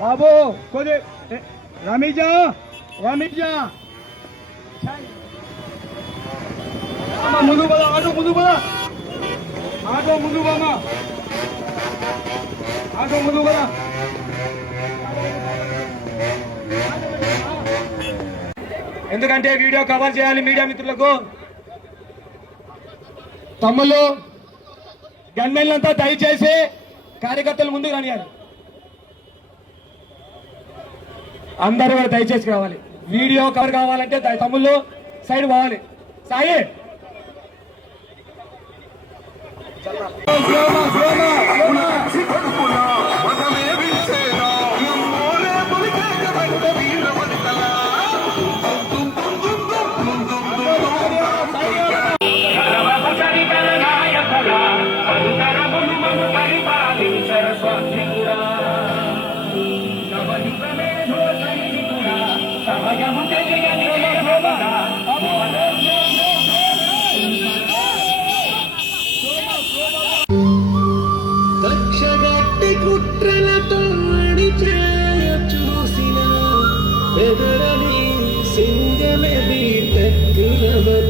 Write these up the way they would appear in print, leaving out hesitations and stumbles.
బాబు కొద్ది రమీజా రమీజా ముందు పద ఆటో ముందు పద ఆటో ముందు బామా ఆటో ముందు పద ఎందుకంటే వీడియో కవర్ చేయాలి మీడియా మిత్రులకు. తమ్ముళ్ళు గన్మెన్లంతా దయచేసి కార్యకర్తలు ముందుకు రానియాలి. అందరూ కూడా దయచేసి కావాలి. వీడియో కవర్ కావాలంటే తమ్ముళ్ళు సైడ్ పోవాలి. సాయి కక్షగట్టి కుట్రలతో చూసిన ఎదరని సింగమే బీటక్కులవన్నా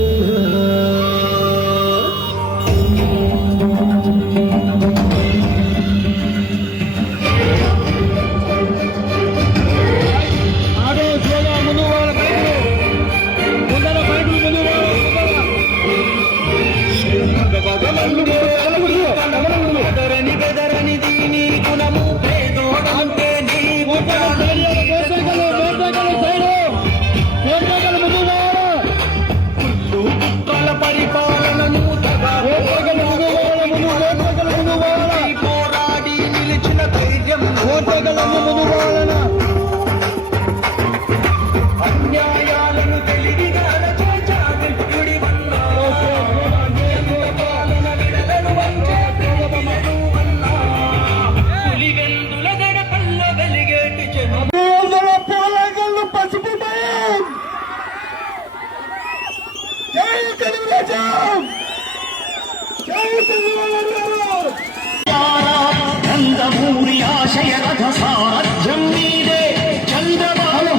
నందమూరి ఆశయ రథ సారథ్యం మీదే చంద్రబాబు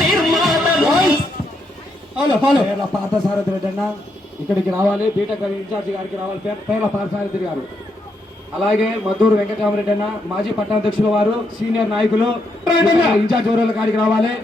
నిర్మాతలు పేర్ల పార్థసారథి రెడ్డి అన్న ఇక్కడికి రావాలి. బీటెక్ ఇన్ఛార్జి గారికి రావాలి. పేర్ల పార్థసారథి గారు, అలాగే మద్దూరు వెంకటరామరెడ్డి అన్న మాజీ పట్టణాధ్యక్షుల వారు, సీనియర్ నాయకులు ఇన్ఛార్జ్ ఊరల కాడికి రావాలి.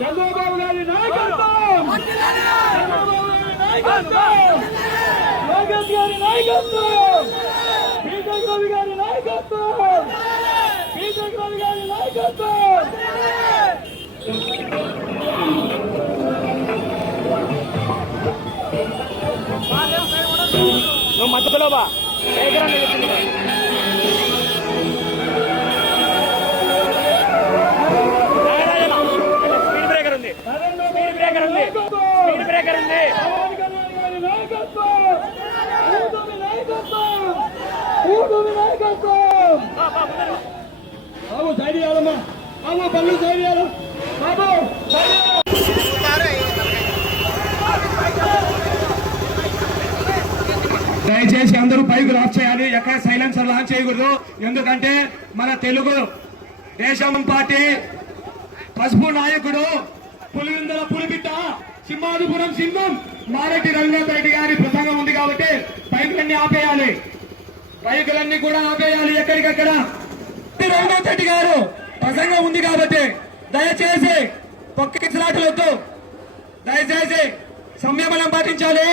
చంద్రబాబు గారి నాయకత్వం, లోకేష్ గారి నాయకత్వం, బీటెక్ రవి గారి నాయకత్వం, బీటెక్ రవి గారి నాయకత్వం. నువ్వు మధ్యలోబా బాబు సైడ్ చేయాలమ్మా, బాబు పళ్ళు సైడ్ చేయాలి, బాబు దయచేసి అందరూ బైకులు ఆఫ్ చేయాలి. ఎక్కడ సైలెన్సర్ లాంచ్ చేయకూడదు. ఎందుకంటే మన తెలుగు దేశం పార్టీ పసుపు నాయకుడు పులివిందల పులిబిట్ట సింహాదిపురం సింహం మారెడ్డి రవీంద్ర రెడ్డి గారి ప్రసంగం ఉంది కాబట్టి బైకులన్నీ ఆపేయాలి. బైకులన్నీ కూడా ఆపేయాలి ఎక్కడికక్కడ. రవీంద్ర రెడ్డి గారు ప్రసంగం ఉంది కాబట్టి దయచేసి పొక్కిసలాటలొద్దు, దయచేసి సంయమనం పాటించాలి.